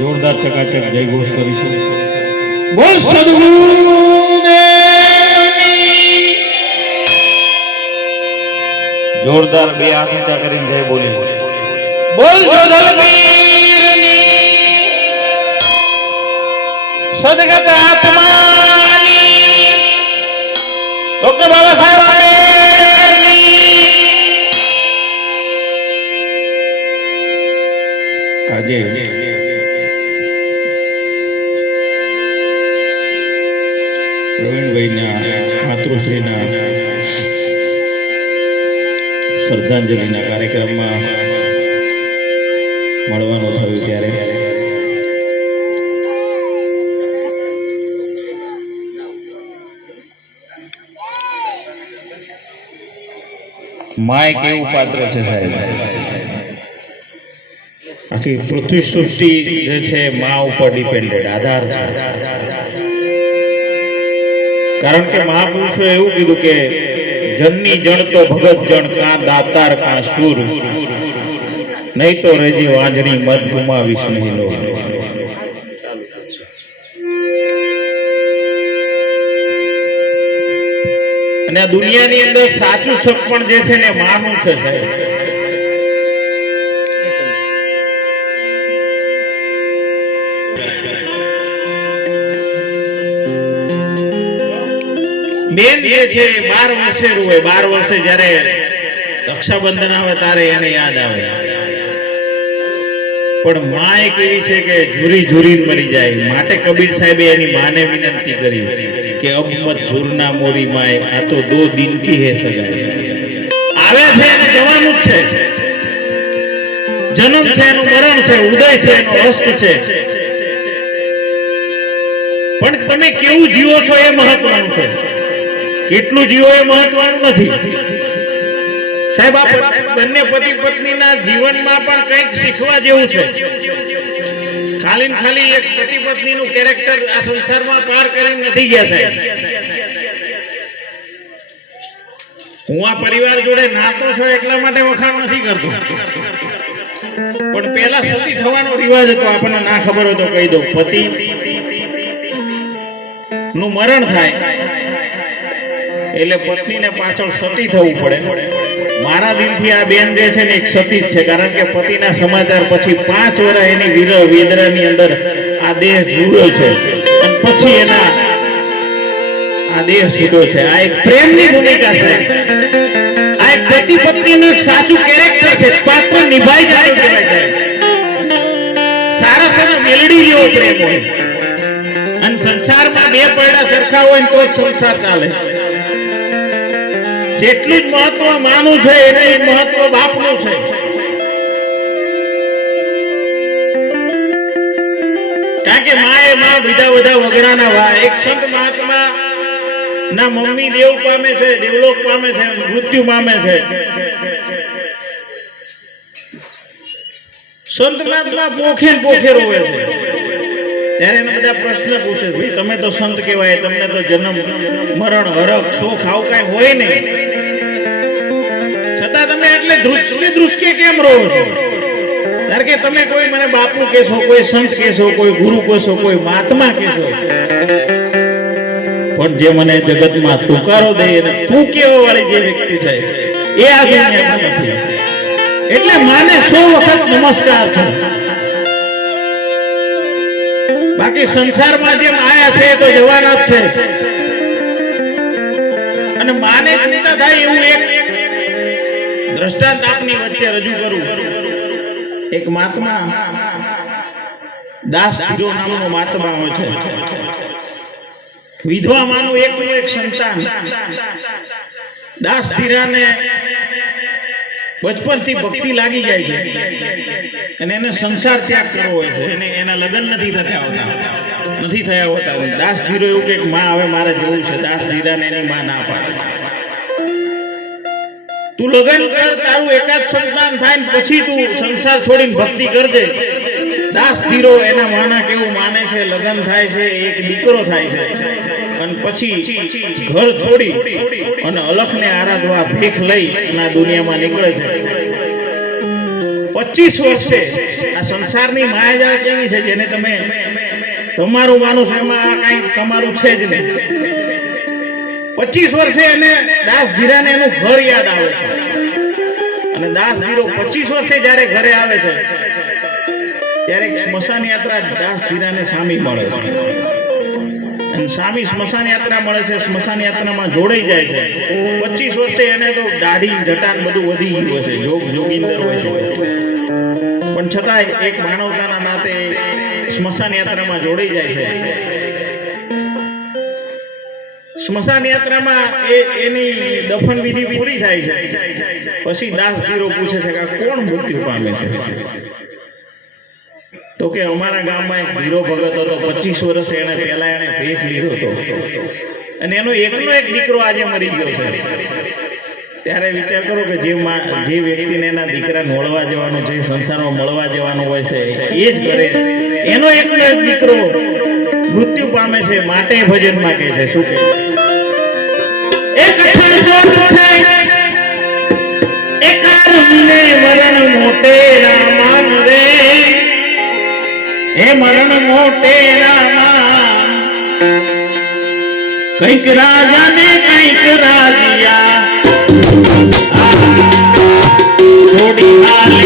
જોરદાર ચકાચક જય ઘોષ કરીશું. બોલ સદગુરુદેવની જોરદાર બે હાથ ઊંચા કરીને જય બોલી. બોલ જોધલવીરની સદગત આત્માની ડોક્ટર બાબા સાહેબ આંબેડકરની આજે પ્રવીણભાઈના માતૃશ્રીના શ્રદ્ધાંજલિના કાર્યક્રમમાં મળવાનું થયું ત્યારે માય કેવું પાત્ર છે સાહેબ. આખી પૃથ્વી સૃષ્ટિ જે છે મા ઉપર ડિપેન્ડેડ આધાર છે. કારણ કે મહાપુરુષોએ એવું કીધું કે જનની જણ તો ભગત જણ કાં દાતાર કાં શૂર, નહીં તો રેજી વાંજણી મત ગુમાવીશ નહીં લો. અને આ દુનિયાની અંદર સાચું સપણ જે છે ને માનું છે સાહેબ. બેન જે છે 12 વર્ષે હોય, 12 વર્ષે જયારે રક્ષાબંધન આવે ત્યારે એને યાદ આવે. પણ માં એક એવી છે કે ઝૂરી ઝૂરી મરી જાય. માટે કબીર સાહેબે એની માને વિનંતી કરી કે અબ મત ઝૂરના મોરી માય, આ તો 2 દિન કી હે સગાઈ. આવે છે એને જવાનું જ છે. જન્મ છે એનું મરણ છે, ઉદય છે એનો અસ્ત છે. પણ તમે કેવું જીવો છો એ મહત્વનું છે. કેટલું જીવો એ મહત્વનું નથી સાહેબ. આ બંને પતિ પત્નીના જીવનમાં પણ કંઈક શીખવા જેવું છે. ખાલી ખાલી એક પતિ પત્નીનું કેરેક્ટર આ સંસારમાં પાર કરીને નથી ગયા સાહેબ. હું આ પરિવાર જોડે નાતો છો એટલા માટે વખાણ નથી કરતો, પણ પેલા સતી થવાનો રિવાજ હતો. આપણને ના ખબર હોય તો કહી દો. પતિ નું મરણ થાય એટલે પત્નીને પાછળ સતી થવું પડે. મારા દિલથી આ બેન જે છે ને એક સતી જ છે. કારણ કે પતિના સમાચાર પછી 5 વર્ષ એની વેદરાની અંદર આ દેહ જુડ્યો છે અને પછી એના આ દેહ છૂટો છે. આ એક પ્રેમની ભૂમિકા છે. આ એક પતિ પત્નીનું એક સાચું કેરેક્ટર છે. પાત્ર નિભાઈ જાય કહેવાય છે. સારા સારા મેલડી જેવો પ્રેમ હોય. અને સંસારમાં 2 પૈડા સરખા હોય ને તો જ સંસાર ચાલે. જેટલું જ મહત્વ માનું છે એને મહત્વ બાપનું છે. કારણ કે માએ માં બીજા બધા વગડાના વા. એક સંત મહાત્મા ના મમ્મી દેવ પામે છે, દેવલોક પામે છે, મૃત્યુ પામે છે. સંત મહાત્મા પોખે પોખે રોવે છે. ત્યારે એને બધા પ્રશ્ન પૂછે, ભાઈ તમે તો સંત કહેવાય, તમને તો જન્મ મરણ હરખ શોખ આવું કઈ હોય નહીં, છતાં તમે એટલે ધ્રુસકે કેમ રહો છો? કારણ કે તમે કોઈ મને બાપુ કહેશો, કોઈ સંત કહેશો, કોઈ ગુરુ કહેશો, કોઈ મહાત્મા કહેશો, પણ જે મને જગતમાં તુકારો દે અને તું કેવો વાળી જે વ્યક્તિ છે એ આ દુનિયામાં નથી. એટલે માને 100 વખત નમસ્કાર છે. બાકી સંસારમાં જેમ આયા છે તો જવાના જ છે. અને માને ચિંતા થાય એવું એક દ્રષ્ટાંત આપની વચ્ચે રજૂ કરું. એક મહાત્મા દાસ ધીરો નામનો મહાત્મા હોય છે. વિધવા માનું એક સંતાન. દાસ ધીરાને બચપનથી ભક્તિ લાગી જાય છે અને એને સંસાર ત્યાગ કરવો હોય છે. એના લગ્ન નથી થયા હોતા. દાસ ધીરો એવું કે માં હવે મારે જવું છે. દાસ ધીરાને એની માં ના પાડે. તું લગ્ન કર, તારું એકાદ સંતાન થાય ને પછી તું સંસાર છોડીને ભક્તિ કરજે. દાસ ધીરો એના માના કેવું માને છે. લગ્ન થાય છે, એક દીકરો થાય છે અને પછી ઘર છોડી અને અલખને આરાધવા ભીખ લઈ અને દુનિયામાં નીકળે છે. 25 વર્ષે આ સંસારની માયાજાળ કેવી છે જેને તમે તમારું માનો છો એમાં આ કાંઈ તમારું છે જ નહીં. 25 વર્ષે એને દાસ ધીરાને એનું ઘર યાદ આવે છે અને દાસ ધીરો 25 વર્ષે જ્યારે ઘરે આવે છે ત્યારે સ્મશાન યાત્રા દાસ ધીરાને સામી મળે છે અને સામી સ્મશાન યાત્રા મળે છે. સ્મશાન યાત્રામાં જોડાઈ જાય છે. 25 વર્ષે એને તો દાઢી જટાન બધું વધી ગયું હશે, જોગીંદર હોય છે, પણ છતાંય એક માનવતાના નાતે સ્મશાન યાત્રામાં જોડાઈ જાય છે. સ્મશાન યાત્રામાં એની દફન વિધિ પૂરી થાય છે. પછી દાસ ધીરો પૂછે છે કે કોણ મૃત્યુ પામે છે? તો કે અમારા ગામમાં એક ધીરો ભગત હતો, 25 વર્ષે એને પહેલા એને ભેખ લીધો હતો અને એનો એકનો એક દીકરો આજે મરી ગયો છે. ત્યારે વિચાર કરો કે જે વ્યક્તિને એના દીકરાને મળવા જવાનું, જે સંસારમાં મળવા જવાનું હોય છે એ જ કરે, એનો એકનો એક દીકરો મૃત્યુ પામે છે, માટે ભજન માગે છે. શું કે એક મરણ મોટેરા માન રે, હે મરણ મોટેરા માન, કંઈક રાજા ને કંઈક રાજ્યા થોડી હાલ્યા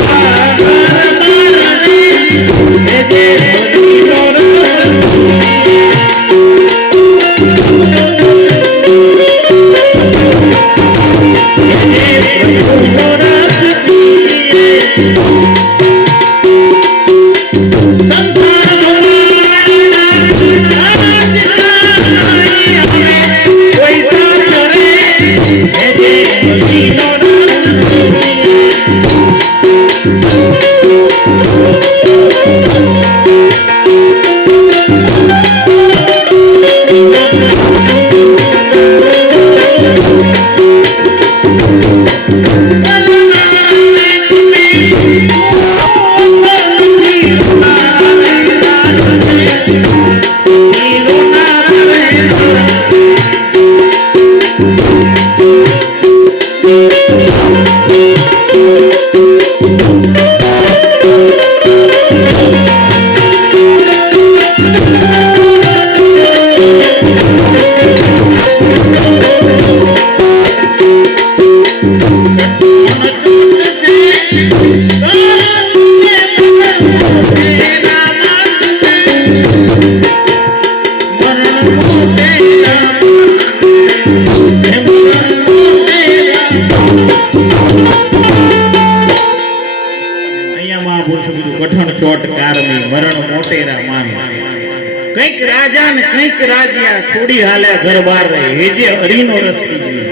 કંઈક રાજા ને કંઈક રાજ્યા છોડી હાલ્યા ઘર બહાર રહે, હે જે હરિનો રસ પીએ.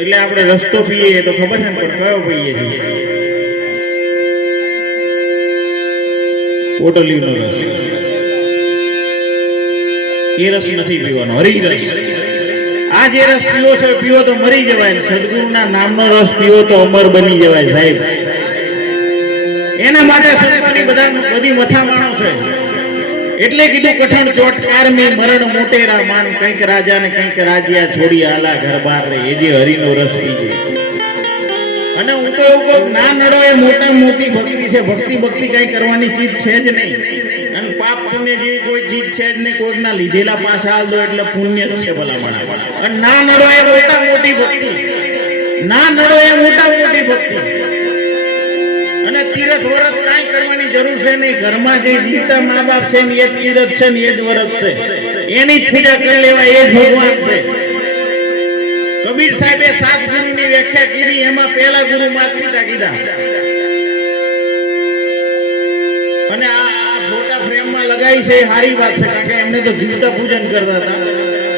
એટલે આપણે રસ્તો પીએ તો ખબર છે પણ કયો પીએ છીએ? પોટલીનો રસ. એ રસ નથી પીવાનો, હરિરસ. આ જે રસ પીવો છો પીવો તો મરી જવાય, સદગુરુના નામનો રસ પીવો તો અમર બની જવાય સાહેબ. એના માટે સત્સંગની બધી મથામણો છે. એટલે કીધું કઠણ ચોટકાર મેં મરણ મોટેરા માન, કંઈક રાજા ને કંઈક રાજ્યા છોડી હાલા ઘર બહાર રહે, એ જે હરિનો રસ પીજે. અને હું તો એવું કહું, ના નડો એ મોટા મોટી ભક્તિ છે. ભક્તિ કઈ કરવાની ચીજ છે જ નહીં, અને પાપ પુણ્ય જેવી કોઈ ચીજ છે જ નહીં. કોઈકના લીધેલા પાછા હાલ દો એટલે પુણ્ય જ છે ભલામણ. અને ના નડો એ મોટા મોટી ભક્તિ, ના નડો એ મોટા મોટી ભક્તિ. અને તીરથ વ્રત કાંઈ કરવાની જરૂર છે નહીં. ઘરમાં જે જીવતા મા બાપ છે ને એ જ તીરથ છે ને એ જ વ્રત છે, એની જ પૂજા કરી લેવાય, એ જ ભગવાન છે. કબીર સાહેબે 7 ગુરુની વ્યાખ્યા કરી, એમાં પહેલા ગુરુ માતા પિતા કીધા. અને આ ફોટા ફ્રેમમાં લગાવી છે એ સારી વાત છે, કારણ કે એમને તો જીવતા પૂજન કરતા હતા.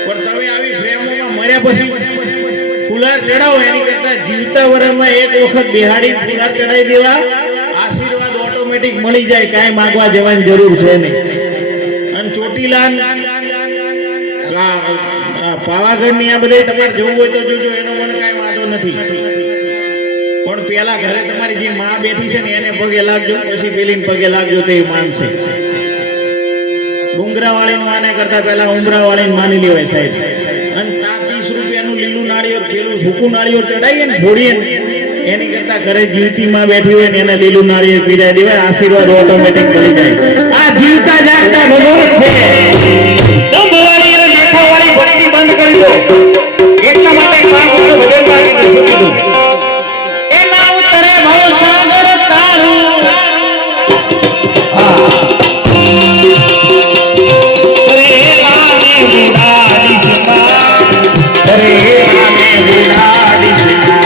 પણ તમે આવી ફ્રેમોમાં મર્યા પછી ફુલાર ચડાવો એની કરતા જીવતા વરમાં એક વખત બિહાડી ફુલાર ચડાવી દેવા, આશીર્વાદ ઓટોમેટિક મળી જાય, કાંઈ માંગવા જવાની જરૂર છે નહીં. અને ચોટીલા પાવાગઢ ની આ બધે તમારે જવું હોય તો જોજો, એનો મને કાંઈ વાંધો નથી. પણ પેલા ઘરે તમારી જે માં બેઠી છે ને એને પગે લાગજો, પછી પેલી પગે લાગજો તો એ માનશે. ડુંગરા વાળી માને કરતા પેલા ઉમરા વાળી માની લેવાય સાહેબ. અને 30 રૂપિયાનું લીલું નાળિયેર, પેલું સૂકું નાળિયેર ચડાવીએ ને, ફોડીએ એની કરતા ઘરે જીવતી માં બેઠી હોય ને એને લીલું નાળિયેર પીરાય દેવાય, આશીર્વાદ ઓટોમેટિક મળી જાય. આ જીવતા જાગતા ભગવાન છે. તો ભવાની અને દેખાવાળી ભક્તિ બંધ કરી દો. એટલા માટે કામ કરો, ભજન બાકી નથી કીધું. એ ના ઉતરે ભવસાગર તારું. હા. અરે આને બુડાડી સપા. અરે આને બુડાડી સપા.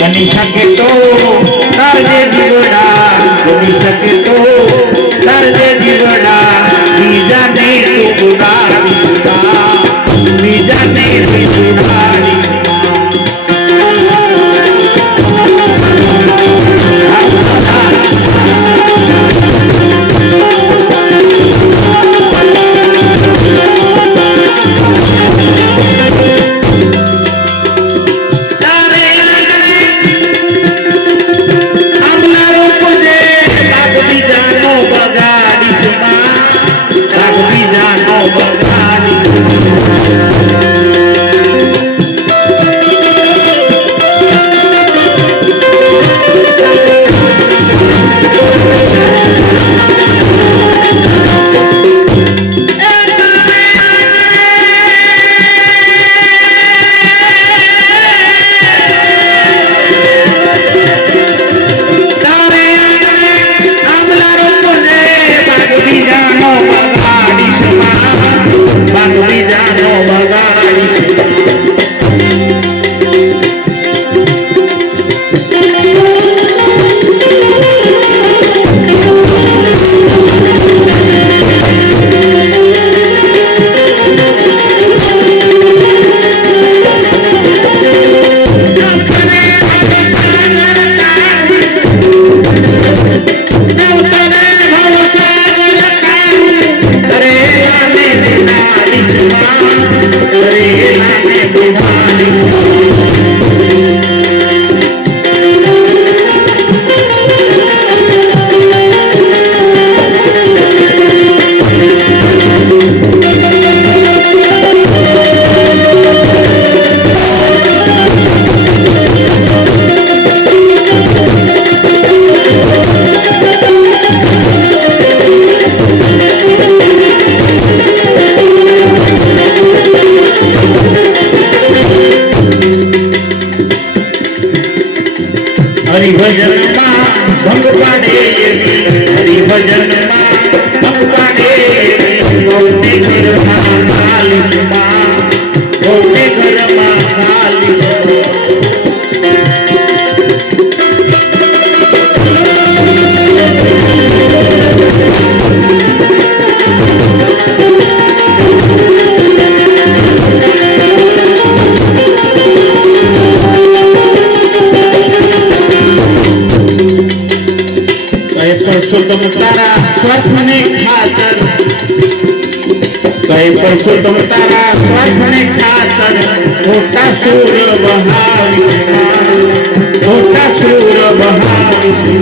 બની શકે તો તારજે દીવડા, બની શકે તો તારજે દીવડા, બીજાને તું બુડાડી સુધા, બીજાને તું બુડાડી હરિભજનમાં ભંગ પાડે, હરિભજનમાં ભંગ પાડે, ગૌને ઘરમાં ગાલીમાં, ગૌને ઘરમાં ગાલીમાં. પરસોત્તમ તારા સ્વાર્થને ખાતર, કઈ પરસોત્તમ તારા સ્વાર્થને ખાતર, મોટા સુર બહાવી, મોટા સુર બહાવી.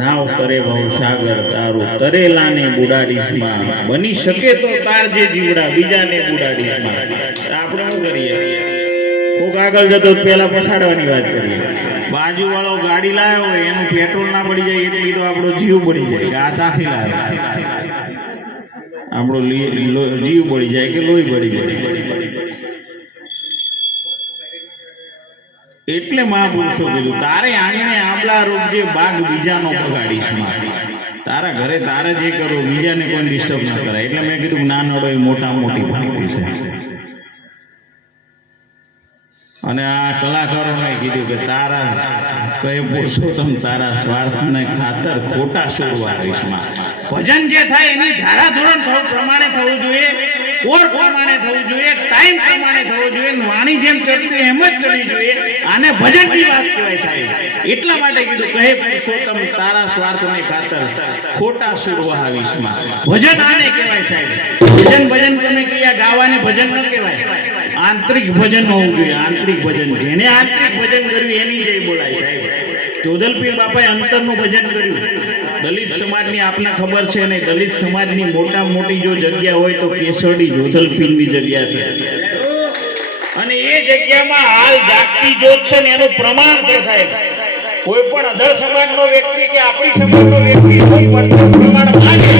નાવ તરે ભવસાગર તારું તરેલાને બુડાડીશમાં બની શકે તો તાર જે જીવડા બીજાને બુડાડીશમાં આપણે શું કરીએ કોક આગળ જતો પેલા પછાડવાની વાત કરીએ બાજુ વાળો ગાડી લાવ્યો હોય એનું પેટ્રોલ ના પડી જાય એટલી તો આપણો જીવ પડી જાય કે આ ચાથી લાવ્યો આપણો જીવ પડી જાય કે લોહી પડી જાય એટલે મહાપુરુષો કીધું તારે આંગણે આંબલા રોપજે બાગ બીજાનો બગાડીશ માં તારા ઘરે તારે જે કરો બીજાને કોઈ ડિસ્ટર્બ ના કરાય એટલે મેં કીધું ના નડો એ મોટા મોટી ભક્તિ છે અને આ કલાકારોને કીધું કે તારા કહે પુરુષોત્તમ તારા સ્વાર્થને ખાતર ખોટા છોડવા રહીશમાં ભજન જે થાય એની ધારાધોરણ પ્રમાણે થવું જોઈએ ઓર પ્રમાણે થવું જોઈએ ટાઈમ પ્રમાણે થવું જોઈએ વાણી જેમ ચડતી એમ જ ચડવી જોઈએ આને ભજનની વાત કહેવાય સાહેબ એટલા માટે કીધું કહે પુરુષોત્તમ તારા સ્વાર્થને ખાતર ખોટા છોડવા રહીશમાં ભજન આને કહેવાય સાહેબ ભજન તમે ક્રિયા ગાવાને ભજન ન કહેવાય આંતરિક ભજન હોવું જોઈએ આંતરિક ભજન જેને આંતરિક ભજન કર્યું એની જય બોલાય સાહેબ જોધલપીર બાપાએ અંતરનું ભજન કર્યું દલિત સમાજની આપને ખબર છે ને દલિત સમાજની મોટા મોટી જો જગ્યા હોય તો કેસરડી જોધલપીરની જગ્યા છે અને એ જગ્યામાં હાલ જાગતી જ્યોત છે ને એનું પ્રમાણ છે સાહેબ કોઈ પણ અધર સમાજનો વ્યક્તિ કે આપણી સમાજનો વ્યક્તિ કોઈ પણ પ્રમાણ માગે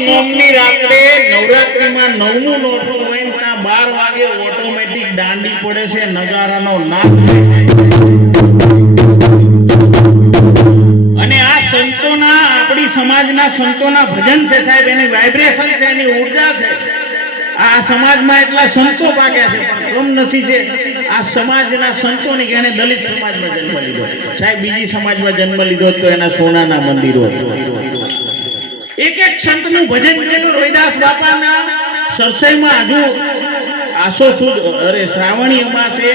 નોમની રાત્રે નવરાત્રીમાં નવમું નોરતું હોય ત્યાં 12 વાગે ઓટોમેટિક દાંડી પડે છે નગારાનો નાદ અને આ સંતોના આપણી સમાજના સંતોના ભજન છે સાહેબ એની વાઇબ્રેશન છે એની ઉર્જા છે આ સમાજમાં એટલા સંતો પાક્યા છે પણ કમનસીબ છે આ સમાજના સંતોની કે એને દલિત સમાજમાં જન્મ લીધો સાહેબ બીજી સમાજમાં જન્મ લીધો તો એના સોનાના મંદિરો એક એક સંતનું ભજન કરેલું રોહિદાસ બાપાના સરસાઈમાં હજુ આસો સુદ અરે શ્રાવણી અમાસે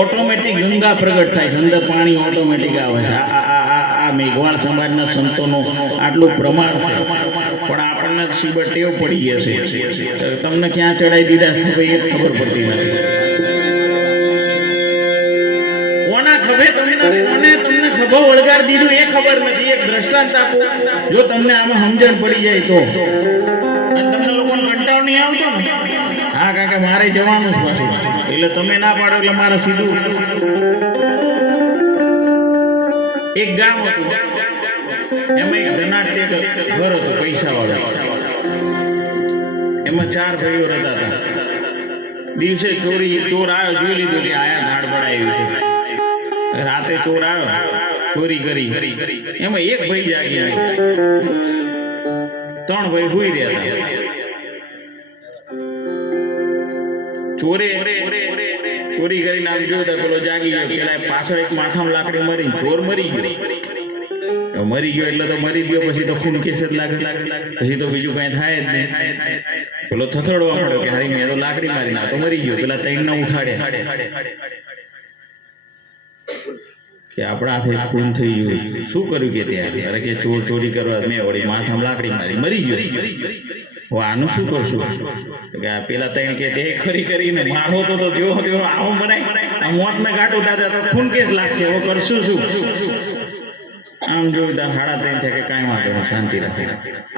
ઓટોમેટિક ગંગા પ્રગટ થાય છે અંદર પાણી ઓટોમેટિક આવે છે આ મેઘવાળ સમાજના સંતોનો આટલું પ્રમાણ છે પણ આપણને સીબર ટેવ પડી ગયા છે તમને ક્યાં ચડાઈ દીધા એ ખબર પડતી નથી કોના ખભે તમને ખભો વળગાડ દીધું એ ખબર નથી એક દ્રષ્ટાંત આપો જો તમને આમાં સમજણ પડી જાય તો અને તમને લોકોને કંટાળો નહીં આવતો ને હા કાકા મારે જવાનું જ પાછું એટલે તમે ના પાડો એટલે મારે સીધું એક ગામ હતું એમાં એક ધનાઢ્ય ઘર હતું પૈસા વાળા એમાં 4 ભાઈઓ રહેતા હતા દિવસે ચોર આવ્યો જોઈ લીધું કે આયા ધાડ પડાયું છે રાતે ચોર આવ્યો ચોરી કરી એમાં એક ભાઈ જાગી 3 ભાઈ હુઈ રહ્યા હતા ચોરે ચોરી કરીને આમ જોતા પેલો જાગી ગયો પેલા પાછળ એક માથામાં લાકડી મારી ચોર મરી ગયો એટલે તો મરી ગયો પછી તો ખૂન કેસ જ લાગે પછી તો બીજું કઈ થાય જ નહીં પેલો થથડવા મળ્યો કે હારી મેં તો લાકડી મારી ના તો મરી ગયો પેલા 3 ને ઉઠાડ્યા કે આપણા હાથે ખૂન થઈ ગયું શું કર્યું કે ત્યાં અરે કે ચોરી કરવા મેં વળી માથામાં લાકડી મારી મરી ગયો હું આનું શું કરશું કે પેલા 3 કે તે ખરી કરીને મારો તો જો આવો બનાય મોત ને કાઢું દાદા તો ખૂન કેસ લાગશે હવે કરશું શું આમ જોયું ત્યાં 3:30 કે કાંઈ વાંધો શાંતિ રાખે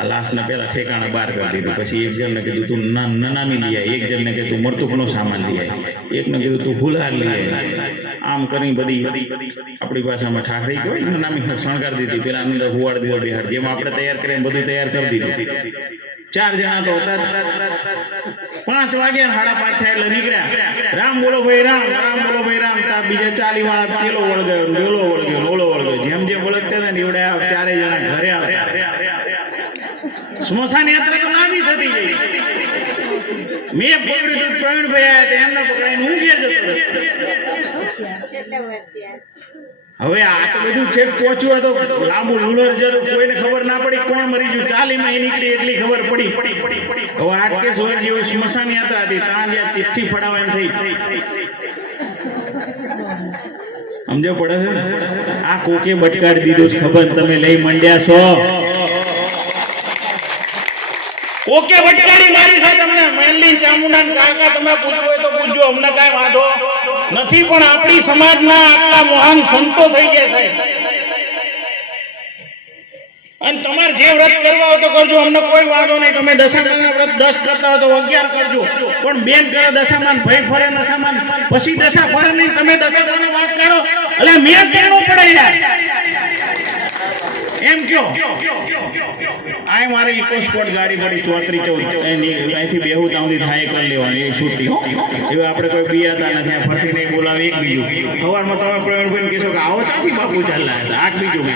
આ લાશને પેલા ઠેકાણા બહાર કરી દીધું પછી એક જણને કીધું તું નનામી લઈ આય એક જણને કે તું મરતુકનો સામાન લઈ આય એકને કીધું તું ફુલહાર લઈ આય આમ કરી બધી આપણી ભાષામાં ઠાકરી કહેવાય નનામી શણગાર દીધી પેલા અંદર હુવાડ દીધો બિહાર જેમ આપણે તૈયાર કરીને બધું તૈયાર કરી દીધું 4 જણા તો હતા 5 વાગે 5:30 થાય એટલે નીકળ્યા રામ બોલો ભાઈ રામ બોલો ભાઈ રામ તા બીજા 40 વાળા પેલો વળગ્યો ઓલો વળગ્યો જેમ વળગતા હતા ને એવડે 4 જણા ઘરે આવ્યા સ્મશાન યાત્રા તો લાંબી થતી ગઈ મેં પકડ્યું તો પ્રવીણભાઈ આવ્યા હતા એમને પકડાઈને હું ઘેર જતો હવે આ તો બધું છેક પહોંચ્યું તો લાંબુ લુલર જરૂર કોઈને ખબર ના પડી કોણ મરી ગયું 40 માં નીકળી એટલી ખબર પડી હવે 8 કે 16 જેવી સ્મશાન યાત્રા હતી ત્યાં જ્યાં ચિઠ્ઠી ફડાવવાની થઈ સમજો પડે છે આ કોકે બટકાડી દીધું ખબર તમે લઈ મંડ્યા છો ઓકે બટકાડી મારી છે તમને મેનલી ચામુંડા કાકા તમે પૂછવું હોય તો પૂછજો અમને કાંઈ વાંધો નથી, પણ આપણી સમાજના આટલા મહાન સંતો થઈ ગયા સાહેબ. અને તમારે જે વ્રત કરવા હોય તો કરજો, અમને કોઈ વાંધો નહીં. તમે દશામાના વ્રત 10 કરતા હોય તો 11 કરજો, પણ બેન કરે દશામાન, ભાઈ ફરે દશામાન, પછી દશા ફરે નહીં, તમે દશામાનો વાત કરો એટલે મેં કેવું પડે યાર, એમ કયો. આ મારે ઇકો સ્પોર્ટ ગાડી પડી 3414 એની અહીંથી બેહું તાઉથી થાય કરી લેવાની એ છૂટી હો. હવે આપણે કોઈ બિયાતા નથી, આ ફરતી નહીં બોલાવે એક બીજું. સવારમાં તમે પ્રવીણભાઈ કહેશો કે આવો ચાથી બાપુ ચાલ્યા હતા, આ બીજું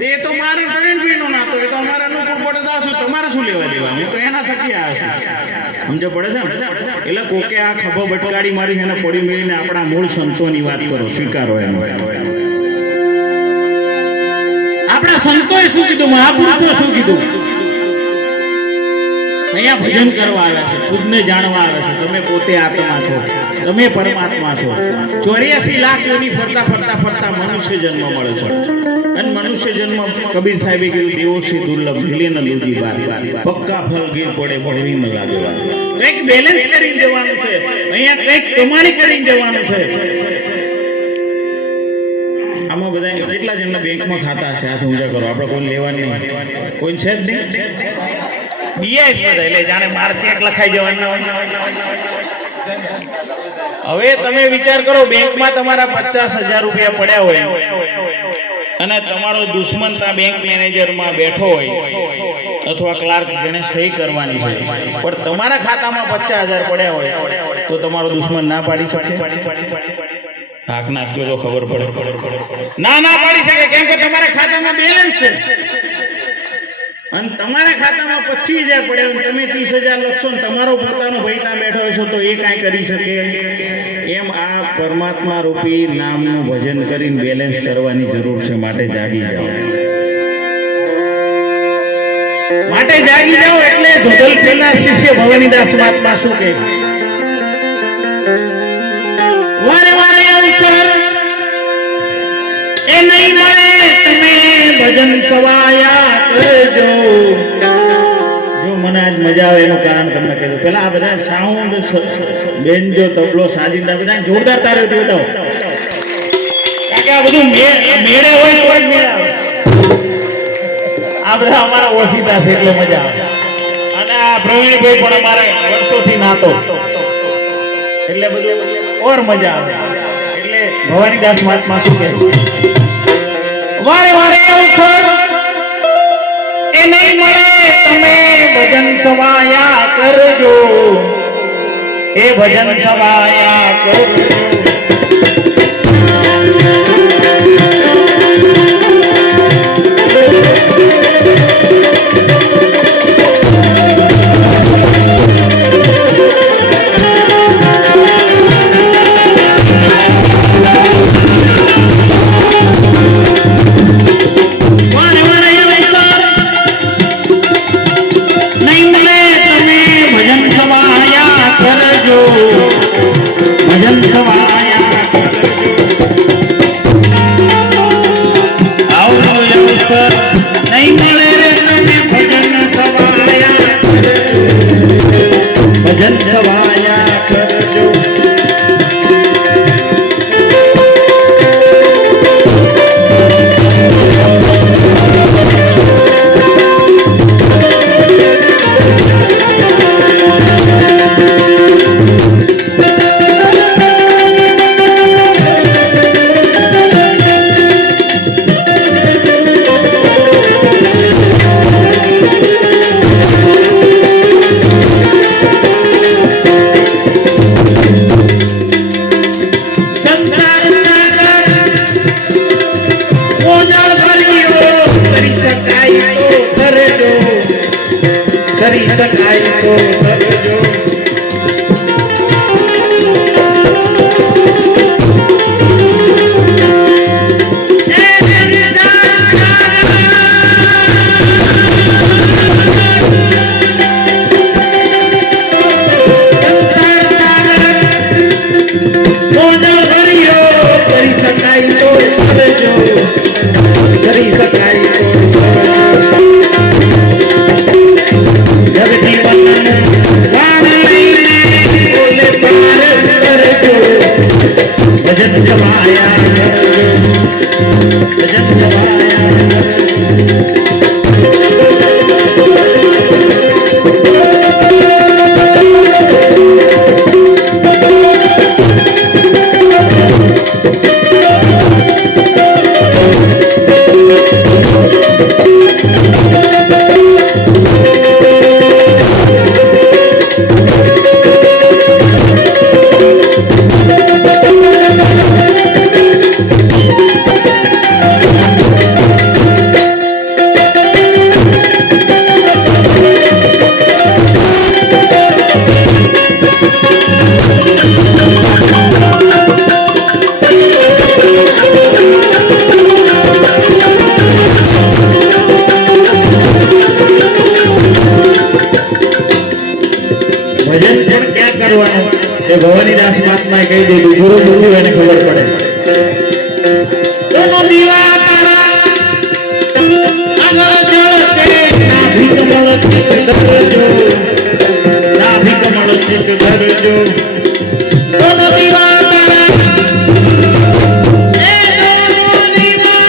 તે તો મારે પ્રવીણભાઈનો નાતો, એ તો અમારે અનુકૂળ પડે તો શું, તમારે શું લેવા દેવાનું, તો એના થકી આવ્યા સમજ પડે છે ને. એટલે કોકે આ ખભો બટકાડી મારી એને પડી મેળીને આપણા મૂળ સંતોની વાત કરો, સ્વીકારો એમ. આપણા સંતોએ શું કીધું, મહાપુરુષોએ શું કીધું? અહીંયા ભજન કરવા આવ્યા છે, ખુદને જાણવા આવ્યા છે. તમે પોતે આત્મા છો, તમે પરમાત્મા છો. 84 લાખ યોની ફરતા ફરતા ફરતા મનુષ્ય જન્મ મળે છે. અને મનુષ્ય જન્મ કબીર સાહેબે કીધું દેવો શ્રી દુર્લભ મિલે ન લૂજી બાર, પક્કા ફલ ગીર પડે ભળવી ન લાગવા. કંઈક બેલેન્સ કરીને જવાનું છે, અહીંયા કંઈક કમાણી કરીને જવાનું છે. આમાં બધા કેટલા જણના બેંકમાં ખાતા છે, હાથ ઊંચા કરો, આપણે કોઈ લેવાનું નહીં, કોઈ છે જ નહીં. બીએસ બધા એટલે જાણે માર ચેક લખાઈ જવાના. હવે તમે વિચાર કરો, બેંકમાં તમારા 50,000 રૂપિયા પડ્યા હોય અને તમારો દુશ્મન ત્યાં બેંક મેનેજરમાં બેઠો હોય અથવા ક્લાર્ક જેને સહી કરવાની છે, પણ તમારા ખાતામાં 50,000 પડ્યા હોય તો તમારો દુશ્મન ના પાડી શકે? હાક નાખ્યો તો ખબર પડે. ના પાડી શકે, કેમ કે તમારા ખાતામાં બેલેન્સ છે. અને તમારા ખાતામાં 25,000 પડ્યા, તમે 30,000 લખશો ને તમારો પોતાનો ભાઈ ત્યાં બેઠો હશો તો એ કાંઈ કરી શકે? એમ આ પરમાત્મા રૂપી નામનું ભજન કરીને બેલેન્સ કરવાની જરૂર છે. માટે જાગી જાઓ, માટે જાગી જાઓ. એટલે જોધલપુરના શિષ્ય ભવાનીદાસ મહાત્મા શું કહે, વારે વારે અવસર એ નહીં મળે તમે ભજન સવાયા કરજો. જો મને આજ મજા આવે એનું કારણ તમને કહી દઉં. પેલા આ બધા સાઉન્ડ બેન્જો તબલો સાજિંદા બધા જોરદાર તારે બતાવો, કારણ કે આ બધું મેળે હોય તો જ મેળ આવે. આ બધા અમારા ઓળખીતા છે એટલે મજા આવે. અને આ પ્રવીણભાઈ પણ અમારે વર્ષોથી નાતો એટલે બધું ઓર મજા આવે. એટલે ભવાનીદાસ મહાત્મા શું કહે, વારે વારે અવસર એ નહીં મળે તમે ભજન સવાયા કરજો, એ ભજન સવાયા કરજો. જગજીવન ભવાનીદાસ મહાત્માએ કહી દીધું, ગુરુ ગુરુ એને ખબર પડે. दोनों दीवार तारा अगर जलते नाभि कमल चित धरजो नाभि कमल चित धरजो दोनों दीवार तारा ए दोनों दीवार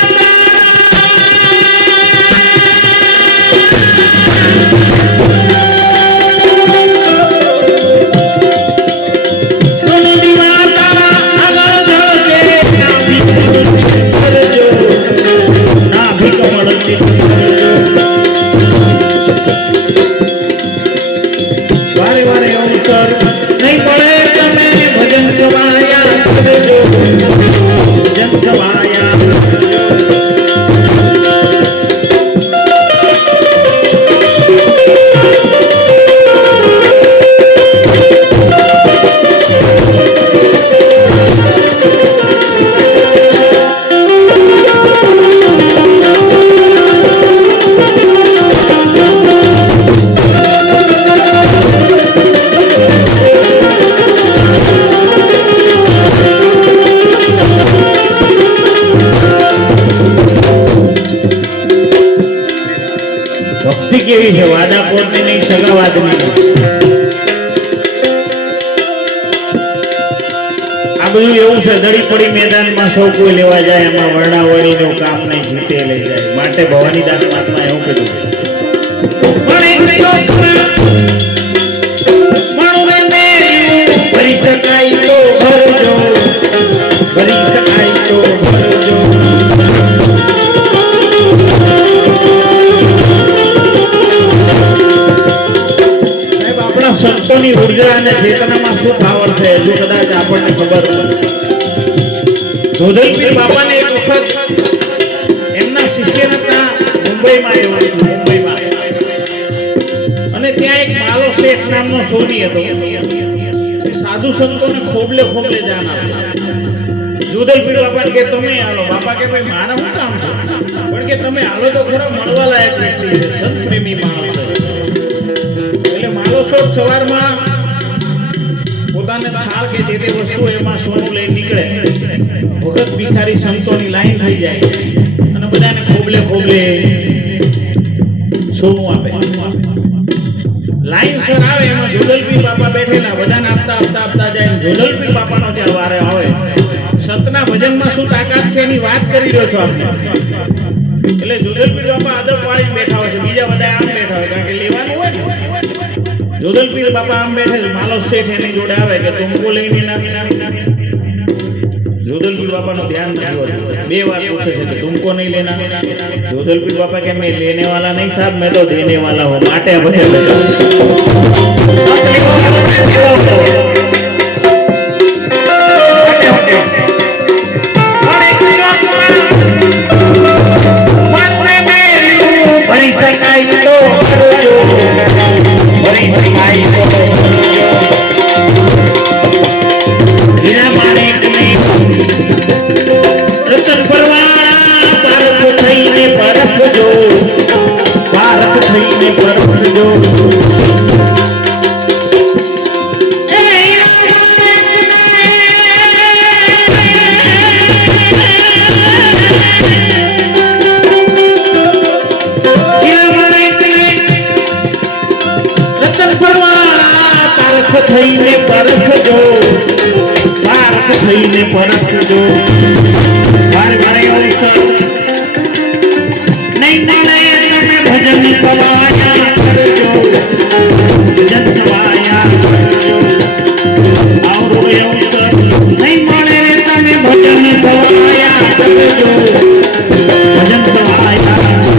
दोनों दीवार तारा अगर जलते नाभि कमल चित धरजो नाभि कमल चित धरजो वारे वारे अवसर नहीं पड़े तमे भजन सभाया करजो भजन सभाया करजो ભક્તિ કેવી છે, વાદા કોટની નહીં, સગાવાદની નહીં. આ બધું એવું છે, દડી પડી મેદાનમાં સૌ કોઈ લેવા જાય, એમાં વર્ણાવળીનું કામ નહીં, જીતે લઈ જાય. માટે ભવાનીદાસ મહાત્મા એવું કીધું, ભરી શકાય તો ભરજો, ભરી શકાય તો ભરજો. સંતોની ઉર્જા અને ચેતનામાં શું પાવર છે, હજુ કદાચ આપણને ખબર નથી. જોધલપીર બાપાને એક વખત એમના શિષ્યને ત્યાં મુંબઈમાં જવાનું હતું, મુંબઈમાં. અને ત્યાં એક માલો શેઠ નામનો સોની હતો, એ સાધુ સંતોને ખોબલે ખોબલે જાણ આપે. જોધલપીર બાપાને કે તમે હાલો. બાપા કે ભાઈ મારા શું કામ છે, પણ કે તમે હાલો તો ખરો, મળવા લાયક વ્યક્તિ છે, સંત પ્રેમી માણસ છે. એટલે માલોસોટ સવારમાં પોતાને થાળ કે જે તે વસ્તુ એમાં સોનું લઈને નીકળે. ભગત ભિખારી સંતોની લાઈન થઈ જાય અને બધાને ખોબલે ખોબલે સોનું આપે. લાઈન સર આવે એમાં જોધલપીર બાપા બેઠેલા, બધાને આપતા આપતા આપતા જાય. જોધલપીર બાપાનો ત્યાં વારે આવે. સંતના ભજનમાં શું તાકાત છે એની વાત કરી રહ્યો છો આપણે. એટલે જોધલપીર બાપા આદબ પાડીને બેઠા હોય છે, બીજા બધા આમ બેઠા હોય, કારણ કે લેવાનું હોય ને. જોધલપીર બાપા આમ બેઠે, માલો શેઠ એની જોડે આવે કે તુમકો લઈને નામી નામી નામી. જોધલપીર બાપાનું ધ્યાન નથી હોતું, બે વાર પૂછે છે કે તુમકો નહીં લેના. જોધલપીર બાપા કે મેં લેને વાલા નહીં સાहब, मैं तो देने वाला हूं. માટે ભજન ભરી શકાય તો ભરજો, ભરી શકાય તો ભરજો. હીરા માણેકને રતન પરવાળા પારખ થઈને પરખજો, પારખ થઈને પરખજો. થઈને પરખજો, પારખ થઈને પરખજો. વારે વારે અવસર નહીં મળે તમે ભજન સવાયા કરજો, ભજન સવાયા કરજો. આવરો અવસર નહીં મળે તમે ભજન સવાયા કરજો, ભજન સવાયા કરજો.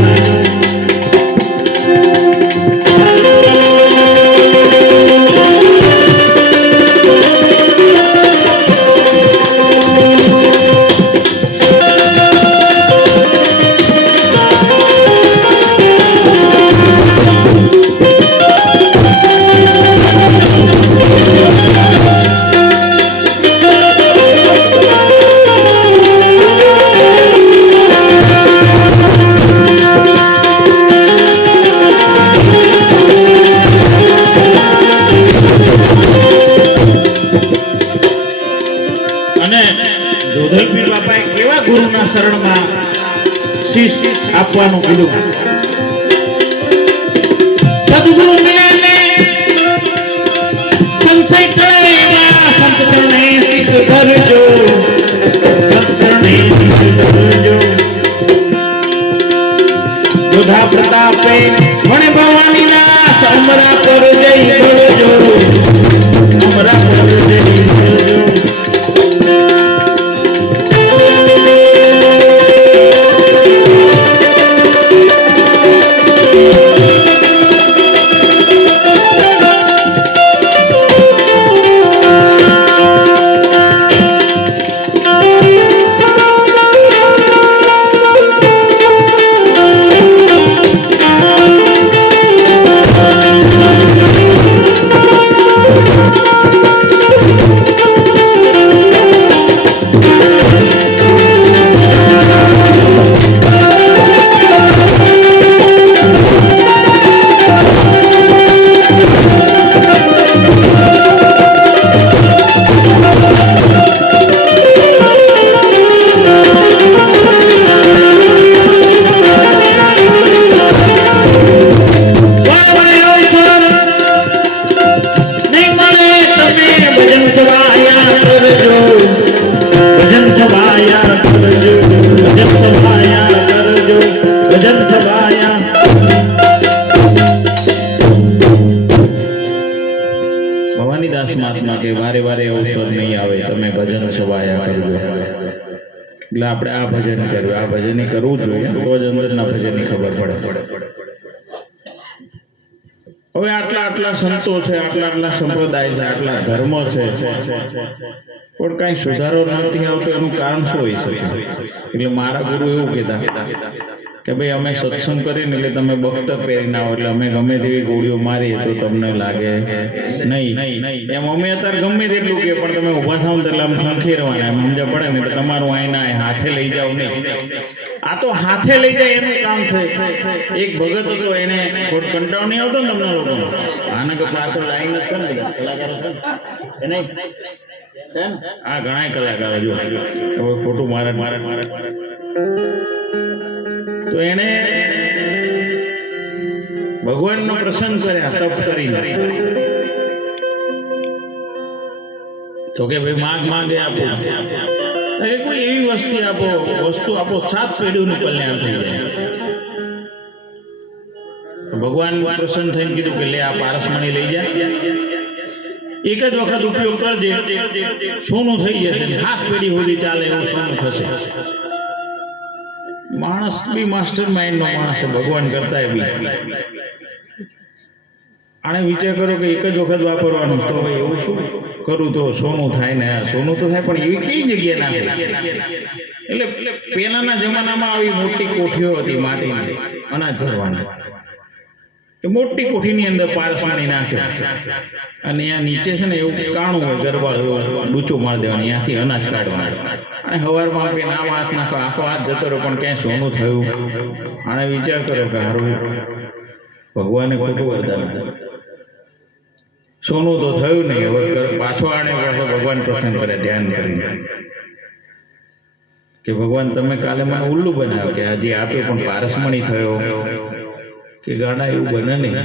ઉધલપીર બાપાએ કેવા ગુરુના શરણમાં શીશ આપવાનું કીધું. સદગુરુ મિલાને સંશય ચડેલા સંત ચરણે શીશ ધરજો, સંત ચરણે શીશ ધરજો. યોધા પ્રતાપે વણે ભવાની દાસ અમરા પર જઈ ભળજો, અમરા પર જઈ ભળજો. ભવાનીદાસ મહાત્મા કે વારે વારે અવસર નહીં આવે, તમે ભજન સવાયા કરજો. એટલે આપણે આ ભજન કર્યું, આ ભજન કરવું જોઈએ, તો જ અંદરના ભજનની ખબર પડે. હવે આટલા સંતો છે, આટલા સંપ્રદાય છે, આટલા ધર્મ છે, પણ કઈ સુધારો નથી આવતો. એનું કારણ શું હોઈ શકે? એટલે મારા ગુરુ એવું કહેતા કે ભાઈ અમે સત્સંગ કરીને એટલે તમે બખ્તર પહેરીને આવો એટલે અમે ગમે તેવી ગોળીઓ મારીએ તો તમને લાગે નહીં. એમ અમે અત્યારે ગમે તેટલું કે પણ તમે ઊભા થાવ ને એટલે આમ ખંખેરવાના, એમ સમજ પડે ને એટલે તમારું આઈના હાથે લઈ જાવ નહીં. આ તો હાથે લઈ જાય એનું કામ છે. એક ભગત હતો, એને કંટાળો નહીં આવતો ને તમને લોકો, આના કે પાછળ લાઈન જ છે ને બધા કલાકારો છે ને, આ ઘણા કલાકારો જો હવે ખોટું મારે તો એને ભગવાનનો પ્રસંગ કર્યા તપ કરીને. તો કે ભાઈ માંગે આપો, કોઈ એવી વસ્તુ આપો 7 પેઢીનું કલ્યાણ થઈ જાય. ભગવાન પ્રસન્ન થઈને કીધું કે લે આ પારસમણી લઈ જાય, એક જ વખત ઉપયોગ કરજે, સોનું થઈ જશે, 7 પેઢી સુધી ચાલે એવું સોનું થશે. માણસ બી માસ્ટર માઇન્ડ નો માણસ છે, ભગવાન કરતા બી. આને વિચાર કરો કે એક જ વખત વાપરવાનું, તો ભાઈ એવું શું કરું તો સોનું થાય ને? સોનું તો થાય, પણ એવી કઈ જગ્યા ના થાય. એટલે પહેલાના જમાનામાં આવી મોટી કોઠીઓ હતી માટીની, અનાજ ભરવાની. એ મોટી કોઠીની અંદર પારસમણી નાખે અને ત્યાં નીચે છે ને એવું કાણું હોય, ગરબા ડૂચો મારી દેવાની, ત્યાંથી અનાજ કાઢવાનું. અને સવારમાં આપે નામ હાથ નાખો, આખો હાથ જતો રહ્યો પણ ક્યાંય સોનું થયું. આને વિચાર કરો કે હારું ભગવાને ખોટું વરદાન, સોનું તો થયું નહીં, હવે પાછો આને ભગવાન પ્રસન્ન કરે ધ્યાન કરીને કે ભગવાન તમે કાલે મને ઉલ્લુ બનાવ્યો કે આજે આપ્યો પણ પારસમણી થયો કે ગાડા, એવું બને નહીં.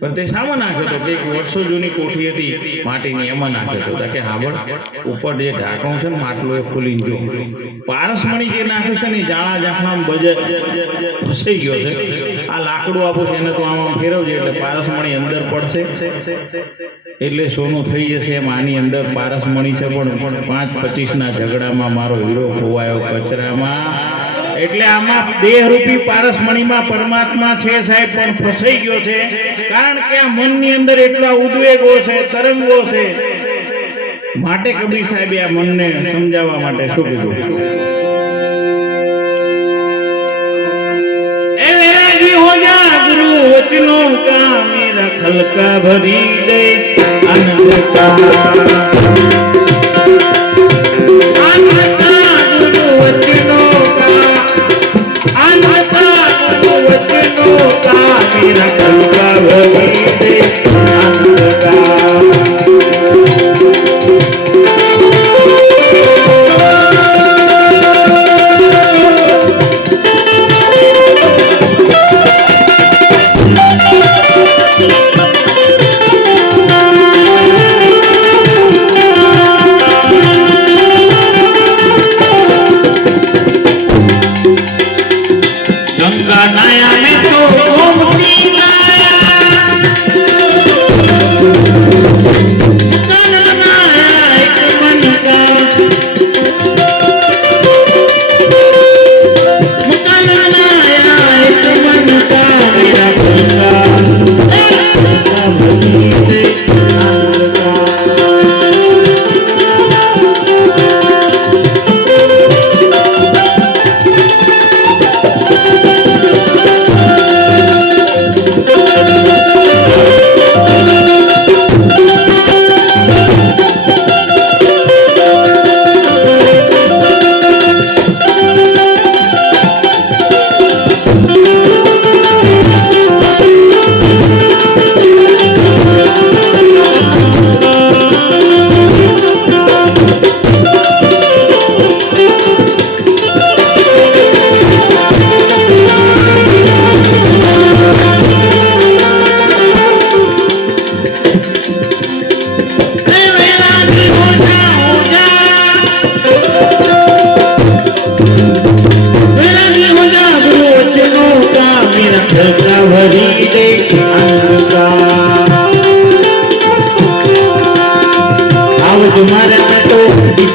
પણ તે શામાં નાખ્યો હતો? કે વર્ષો જૂની કોઠી હતી માટીની, એમાં નાખ્યો હતો કે હાબળ ઉપર જે ઢાંકણું છે ને માટલું, એ ખુલી જો પારસમણી જે નાખ્યું છે ને જાળા જાખણા બજે ફસાઈ ગયો છે. આ લાકડું આપું છે એને તો આમ ફેરવજે એટલે પારસમણી અંદર પડશે એટલે સોનું થઈ જશે. એમ આની અંદર પારસમણી છે, પણ 5-25 ના ઝઘડામાં મારો હીરો ખોવાયો કચરામાં. એટલે આમાં દેહરૂપી પારસમણીમાં પરમાત્મા છે સાહેબ, પણ ફસાઈ ગયો છે. કારણ કે આ મનની અંદર એટલા ઉદ્વેગો છે, તરંગો છે. માટે કબીર સાહેબે આ મનને સમજાવવા માટે શું કીધું? એ વેરાગી હો જા ગુરુ વચનો કા, મેરા ખલકા ભરી દે આનંદ કા. मेरा खलका भरी दे आनंद का.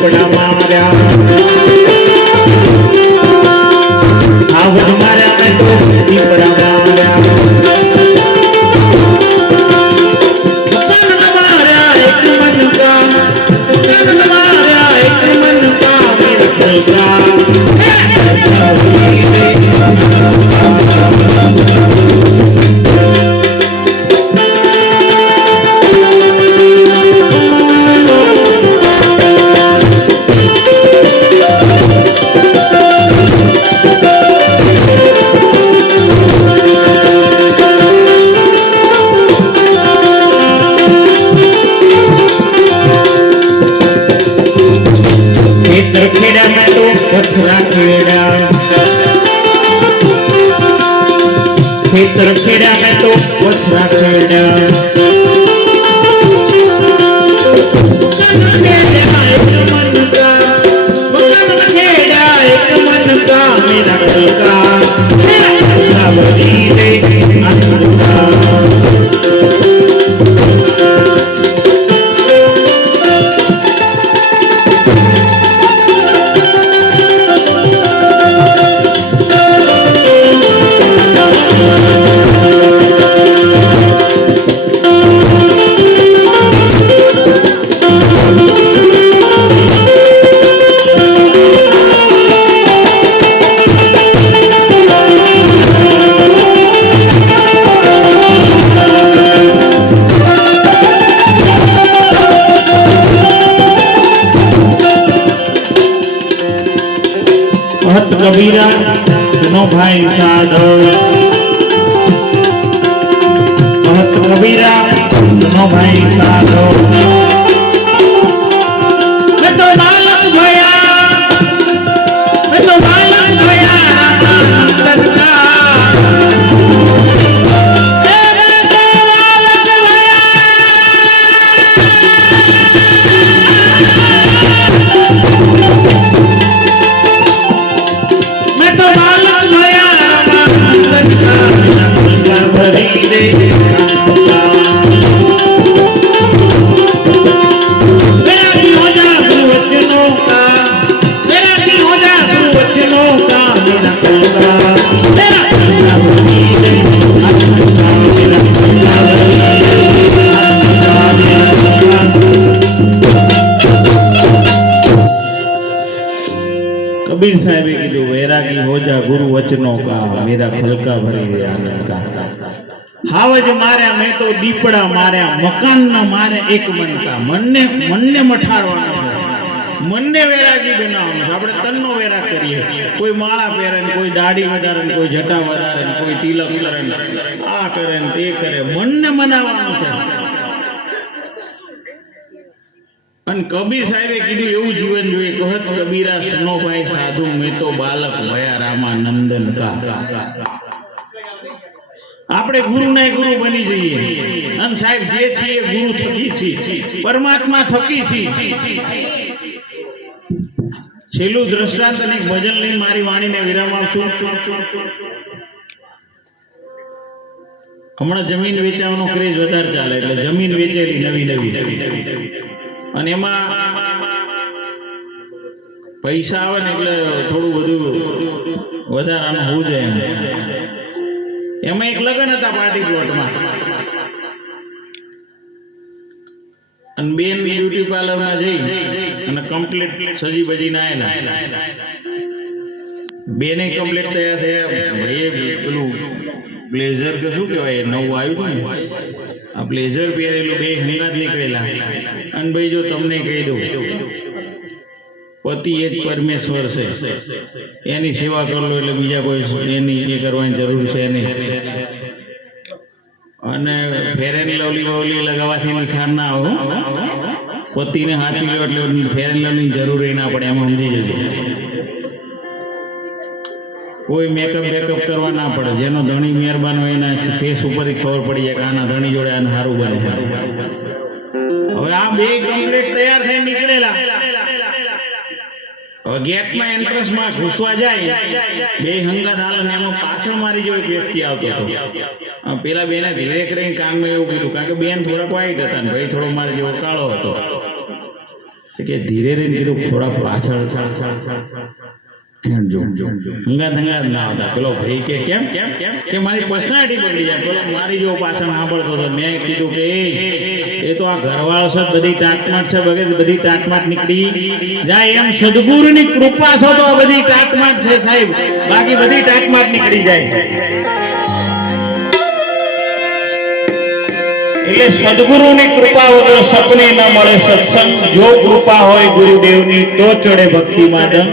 દીપડા માર્યા આવજ માર્યા મેં તો દીપડા માર્યા મકાન માર્યા એક મન કા મકાન માર્યા એક મન કા મેરા ખલકા खेड़ा में तो पथरा खेड़ा खेतर खेड़ा में तो पथरा खेड़ा खेड़ा एक मन का मेरा खलका बड़ी रे कबीरा सुनो भाई साधो कबीरा सुनो भाई साधो मैं तो बालक भया मैं तो बालक भया कबीर साहब कीधु वैरागी हो जा गुरु वचनों का मेरा खलका भरी दे आनंद का हावज मार्या मैं तो दीपड़ा मार्या मकान न मारे एक मन का मन मठारवानो मन ने वैरागी बनावવાનો આપણે તનનો વૈરાગ કરીએ કોઈ માળા પહેરે ને કોઈ દાઢી વધારે ને કોઈ જટા વધારે ને કોઈ તિલક કરે ને આ કરે ને તે કરે મનને મનાવવાનું છે અને કબીર સાહેબે કીધું એવું જીવન જોઈએ કહત કબીરા સુનો ભાઈ સાધુ મેં તો બાલક ભયા રામાનંદન કા આપણે ગુરુના ગુરુ બની જઈએ અને સાહેબ જે છે એ ગુરુ થકી છે પરમાત્મા થકી છે છેલ્લું દ્રષ્ટાંત અને ભજન લઈને મારી વાણીને વિરામ આપશું હમણાં જમીન વેચાવાનો ક્રેઝ વધારે ચાલે એટલે જમીન વેચેલી નવી અને એમાં પૈસા આવે ને એટલે થોડું બધું વધારાનું હોવું જોઈએ એમાં એક લગ્ન હતા પાર્ટી પ્લોટમાં અને બેન બ્યુટી પાર્લરમાં જઈ અને કમ્પ્લીટ સજી બજી ના આયેલા બેને કમ્પ્લીટ તૈયાર થયા ભાઈએ પેલું બ્લેઝર કે શું કહેવાય નવું આવ્યું ને આ બ્લેઝર પહેરેલું બે હંગાત નીકળેલા અને ભાઈ જો તમને કહી દઉં પતિ એક પરમેશ્વર છે એની સેવા કરો એટલે બીજા કોઈ એની એ કરવાની જરૂર છે નહીં અને ફેર એન્ડ લવલી લગાવવાથી નિખાર ના આવો પતિને હાથી લો એટલે ફેર એન્ડ લવલી જરૂર ના પડે એમાં સમજી જજો કોઈ મેકઅપ બેકઅપ કરવા ના પડે જેનો ધણી મહેરબાન હોય એના ફેસ ઉપર ખબર પડી જાય કે આના ધણી જોડે આને સારું બને હવે આ બે કમ્પ્લીટ તૈયાર થઈને નીકળેલા હવે ગેટમાં એન્ટ્રન્સમાં ઘૂસવા જાય બે હંગાત હાલ અને એમાં પાછળ મારી જેવો એક વ્યક્તિ આવતો હતો પેલા બેને ધીરે કરીને કાનમાં એવું કીધું કારણ કે બેન થોડાક વ્હાઈટ હતા ને ભાઈ થોડો મારે જેવો કાળો હતો કે ધીરે રહીને કીધું થોડા પાછળ હંગાત ના આવતા. પેલો ભાઈ કે કેમ કેમ કેમ કે મારી પર્સનાલિટી બદલી જાય. પેલો મારી જેવો પાછળ સાંભળતો હતો. મેં કીધું કે એ તો આ ઘરવાળો છે, બધી ટાટમાટ છે, વગેરે બધી ટાટમાટ નીકળી જાય. એમ સદગુરુની કૃપા છે તો આ બધી ટાટમાટ છે સાહેબ, બાકી બધી ટાટમાટ નીકળી જાય. એટલે સદગુરુની કૃપા વગર સપને ન મળે સત્સંગ. જો કૃપા હોય ગુરુદેવની તો ચડે ભક્તિમાં દમ.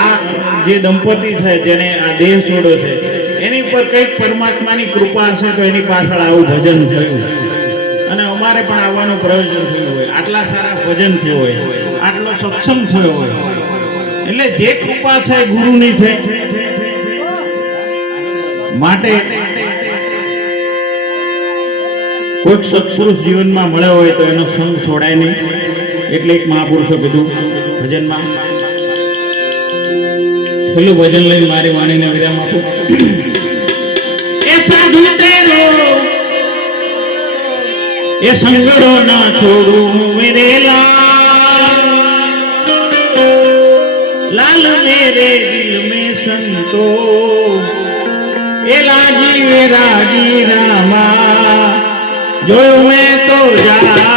આ જે દંપતી છે જેને આ દેહ છોડ્યો છે એની પર કઈક પરમાત્માની કૃપા હશે તો એની પાછળ આવું ભજન થયું અને અમારે પણ આવવાનું પ્રયોજન થયું હોય. આટલા સારા ભજન થયું હોય, આટલો સત્સંગ થયો હોય. એટલે જે કૃપા છે ગુરુની છે. માટે કોઈક સત્પુરુષ જીવનમાં મળ્યો હોય તો એનો સંગ છોડાય નહીં. એટલે એક મહાપુરુષો કીધું ભજનમાં, પેલું ભજન લઈને મારી વાણીને વિરામ આપો. એ સાધુ તેરો એ સંગડો ના છોડું મેરે લાલ, લાલ મેરે દિલ में संतो એ લાગી વે રાગી રામા જોયું મેં તો જાગી.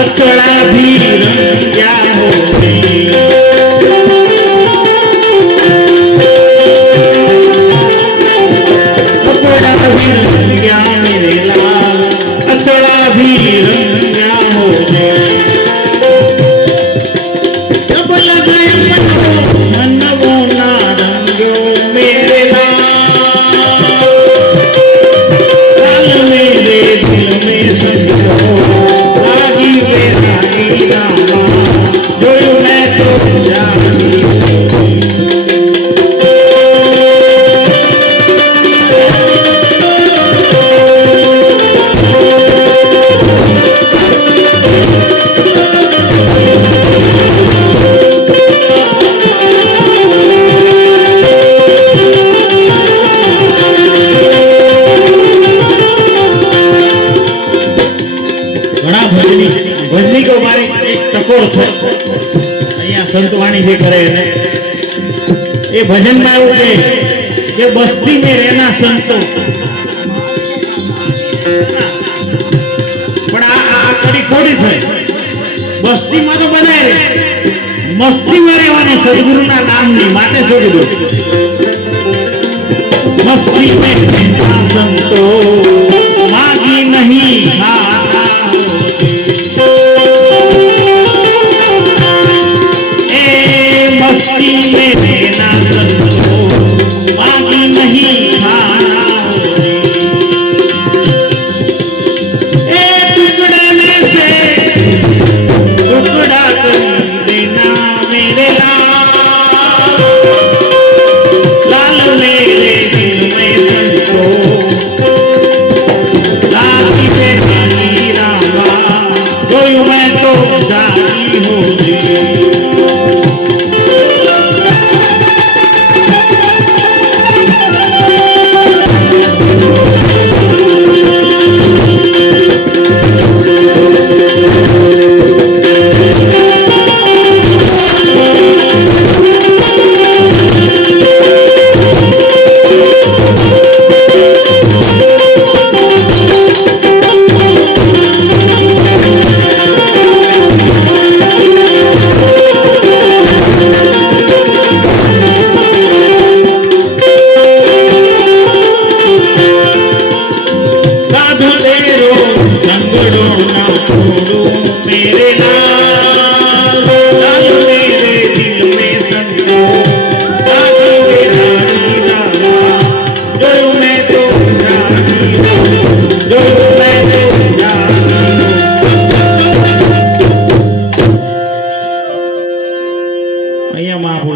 अचड़ा भी रंग्या होते अचड़ा भी रंग्या मेरे लाल, अचड़ा भी रंग्या होते. जब लगे मन वो ना रंगो मेरे लाल, लाल मेरे दिल में संजो જોયું મેં તો જાગી. ઘણા ભજનીકો મારી એક ટકોર છે અહીંયા સંતવાણી જે કરે એને એ ભજનમાં એવું કહે કે બસ્તી में रहना સંતો. પણ આ કડી ખોડી છે. બસ્તીમાં તો બધા રહે, મસ્તીમાં રહેવાનું સદગુરુના નામની માટે શું કીધું? મસ્તી में रहना સંતો માગી નહીં ખાતા मस्ती में रहना संतो मांगी नहीं खाना ए टुकड़े में से टुकड़ा कर देना मेरे लाल, लाल मेरे दिल में संतो लागी पे रानी रामा जोયું मैं तो जागी होगी.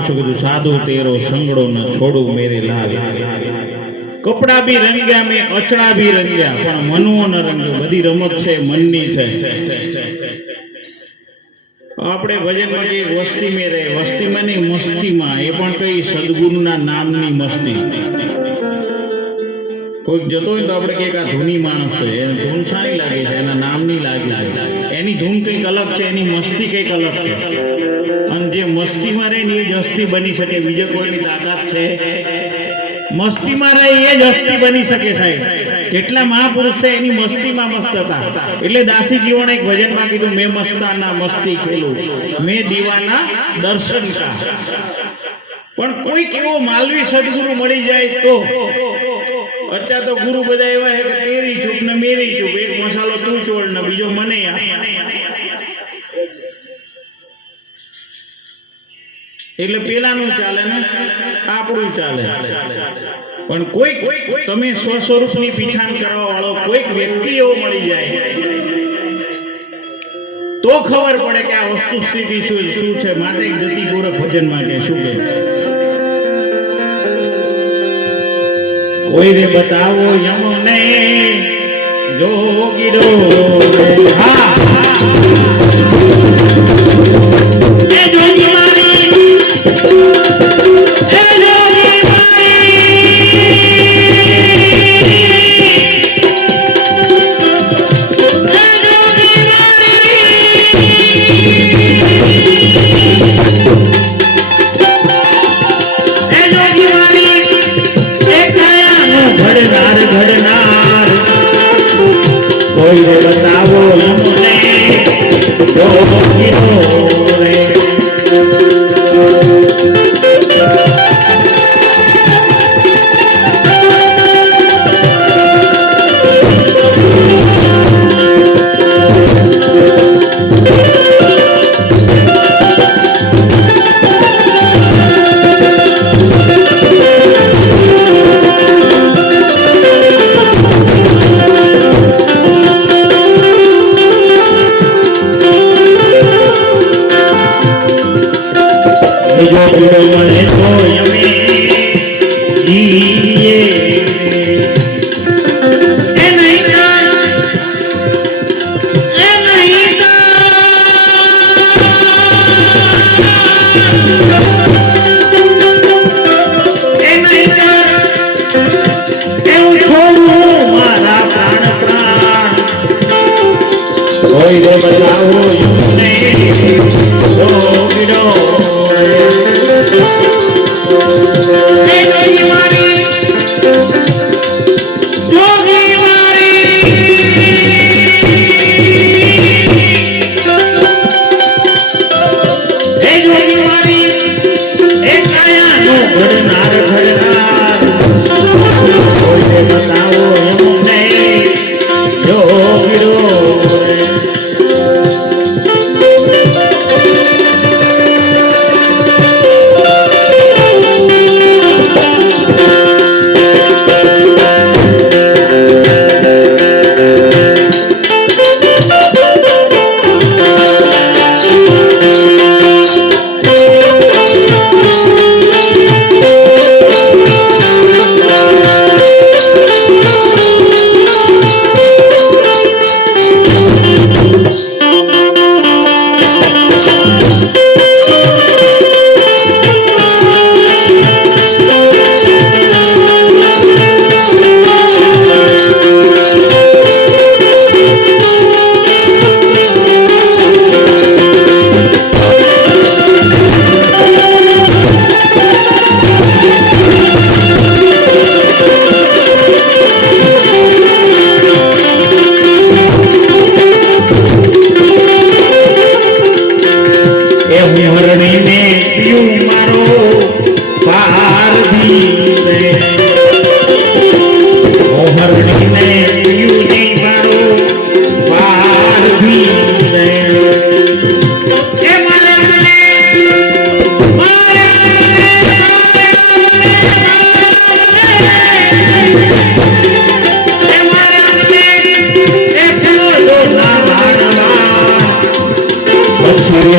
મહાપુરુષો કીધું સાધુ તેરો સંગડો ન છોડું મેરે લાલ, કપડા બી રંગ્યા મેં અચડા બી રંગ્યા પણ મનવો ન રંગ્યો. બધી રમત છે મનની છે. આપણે ભજનમાં કહીએ વસ્તી મેં રહે, વસ્તીમાં નહીં મસ્તીમાં, એ પણ કઈ સદગુરુના નામની મસ્તી. કોઈક જતો હોય તો આપણે કહીએ કે આ ધૂની માણસ છે, એને ધૂન સારી લાગે છે, એના નામની લાગે છે, એની ધૂન કંઈક અલગ છે, એની મસ્તી કંઈક અલગ છે. અને જે મસ્તીમાં રહે ને એ જ હસ્તી બની શકે, બીજે કોઈની તાકાત છે? મસ્તીમાં રહે એ જ હસ્તી બની શકે સાહેબ. જેટલા મહાપુરુષ છે એની મસ્તીમાં મસ્ત હતા. એટલે દાસી જીવન એક ભજનમાં કીધું મેં મસ્તાના મસ્તી ખેલું, મેં દીવાના દર્શન કા. પણ કોઈક એવો માલવી સદગુરુ મળી જાય તો. અત્યારે તો ગુરુ બધા એવા છે કે તેરી ચૂપ ને મેરી ચૂપ, એક મસાલો તું ચોળ ને બીજો મને આપ. એટલે પેલાનું ચાલે ને આપણું ચાલે. પણ કોઈક તમે સ્વસ્વરૂપની પીછાણ કરવા વાળો કોઈક વ્યક્તિ એવો મળી જાય તો ખબર પડે કે આ વસ્તુ સ્થિતિ શું છે. માટે જતી ગોરખ ભજન માટે શું કે કોઈ રે બતાવો યમને જોગીરો. હા એ જોગી મારી, એ જોગી ઘડનાર કોઈ રે બતાવો અમને જોગીરો રે. કોઈ રે બતાવો યમને જોગીરો. એ જોગી મારી, જોગી મારી, એ જોગી મારી, એ કાયાનો ઘડનાર ઘડનાર કોઈ રે બતાવો યમને જોગીરો.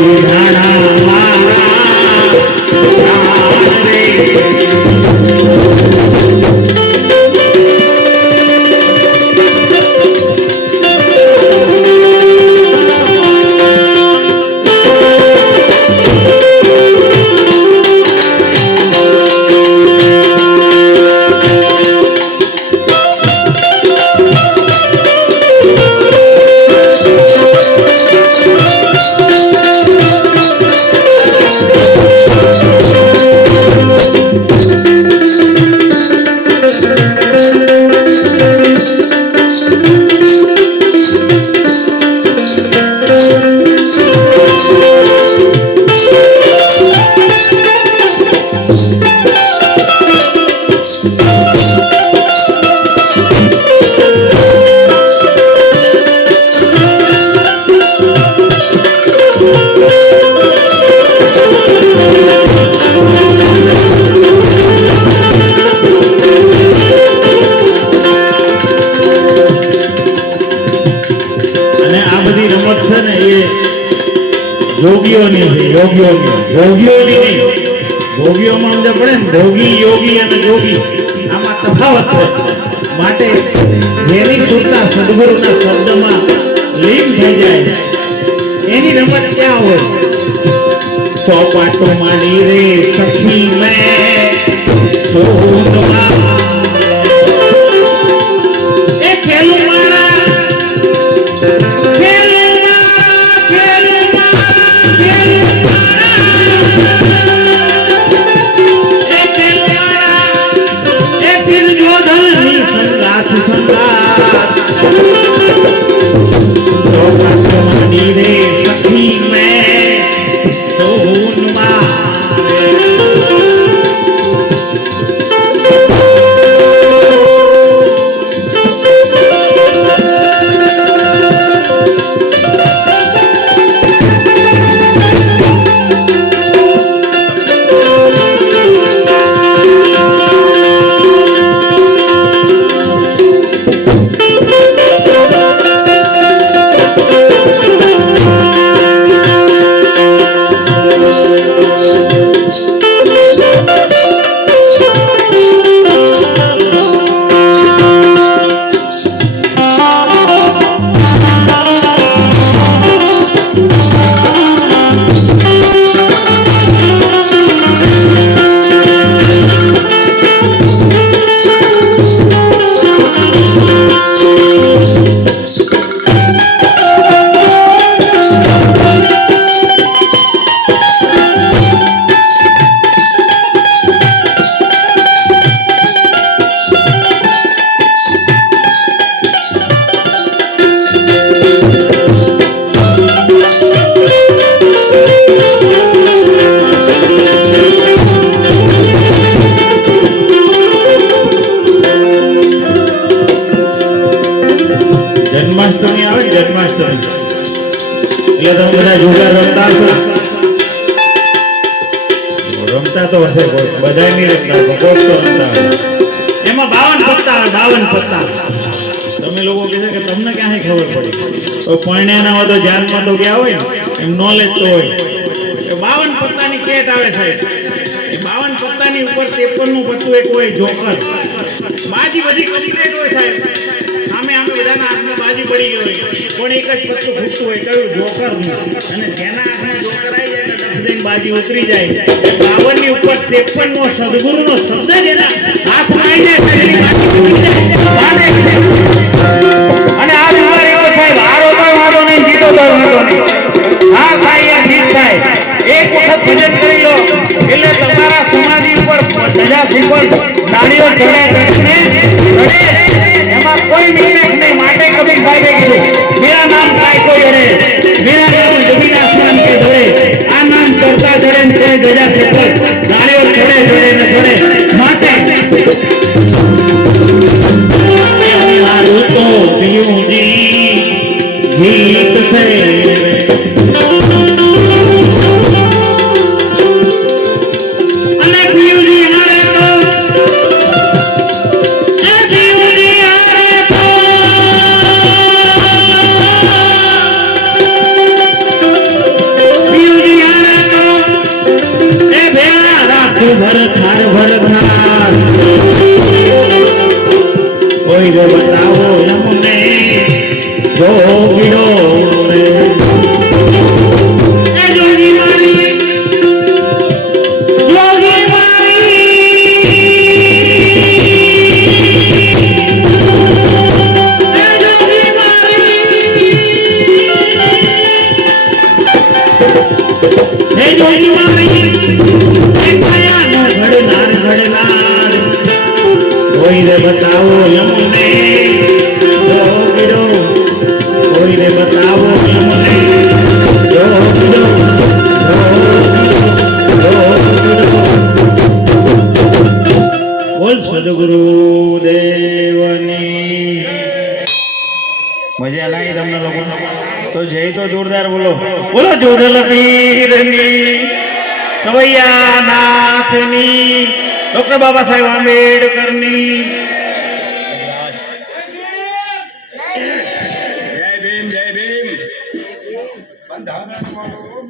વિધાણા યોગીઓની છે, ભોગીઓની નહીં. ભોગીઓમાં સમજ પડે ને, ભોગી, યોગી અને જોગી આમાં તફાવત છે. માટે જેની સુરતા સદગુરુના શબ્દમાં લીન થઈ જાય એની રમત ક્યાં હોય? ચોપાટો માંડી રે સખી મેં સોનમાં એ ખેલું મારા જન્માષ્ટમી આવે ને, જન્માષ્ટમી એટલે તમે બધા જુગાર રમતા હશો. રમતા તો હશે, બધા નહીં રમતા, કોક તો રમતા હોય. એમાં 52 પત્તા આવે, 52 પત્તા. તમે લોકો કહે છે કે તમને ક્યાંય ખબર પડી? તો પરણ્યાના હોય તો ધ્યાનમાં તો ગયા હોય ને, એમ નોલેજ તો હોય. 52 પત્તાની કેટ આવે સાહેબ. એ 52 પત્તાની ઉપર 53નું પત્તું એક હોય જોકર. બાજી બધી કમ્પ્લીટ હોય સાહેબ. સામે બધાના હાથમાં બાજી પડી ગઈ હોય, પણ એક જ પત્તું ફૂટતું હોય, કયું? જોકરનું. અને જેના હાથમાં જોકર આવી જાય એટલે દઈને બાજી ઉતરી જાય. 52 ની ઉપર 53નો સદગુરુનો શબ્દ જ એના હાથમાં આવી જાય, એની બાજી ઉતરી જાય. અને આ વ્યવહાર એવો સાહેબ, હારો તો વાંધો નહીં, જીતો તો વાંધો નહીં. હા થાય યા જીત થાય. એક વખત ભજન કરી લો એટલે તમારા સમાધિ ઉપર ધજા ઉપર તાળીઓ ચડાવીને એમાં કોઈ મિસ્ટેક નહીં. માટે કબીર સાહેબે કીધું, મેરા નામ કાય કોઈ અરે, મેરા નામ જમીન આસમાન કે ધરે, આ નામ કરતા ધરે ને તે ધજા ઉપર તાળીઓ ચડે ચડે ને ચડે. માટે હારું તો જીવજી ગીત છે. કોઈ રે બતાવો અમને જોગીડો રે, એ જોગી મારી, જોગી મારી, એ જોગી મારી, એ જોગી મારી, એ કાયાનો ઘડનાર ઘડનાર. કોઈ રે બતાવો અમને જોગીડો, કોઈ રે બતાવો અમને જોગીડો, બોલ સદગુરુ દેવની. મજા લાગી તમને લોકો? તો જય તો જોરદાર બોલો, બોલો જોડલ પીરની, સવૈયા નાથની, ડોક્ટર બાબા સાહેબ આંબેડકરની. જય ભીમ, જય ભીમ.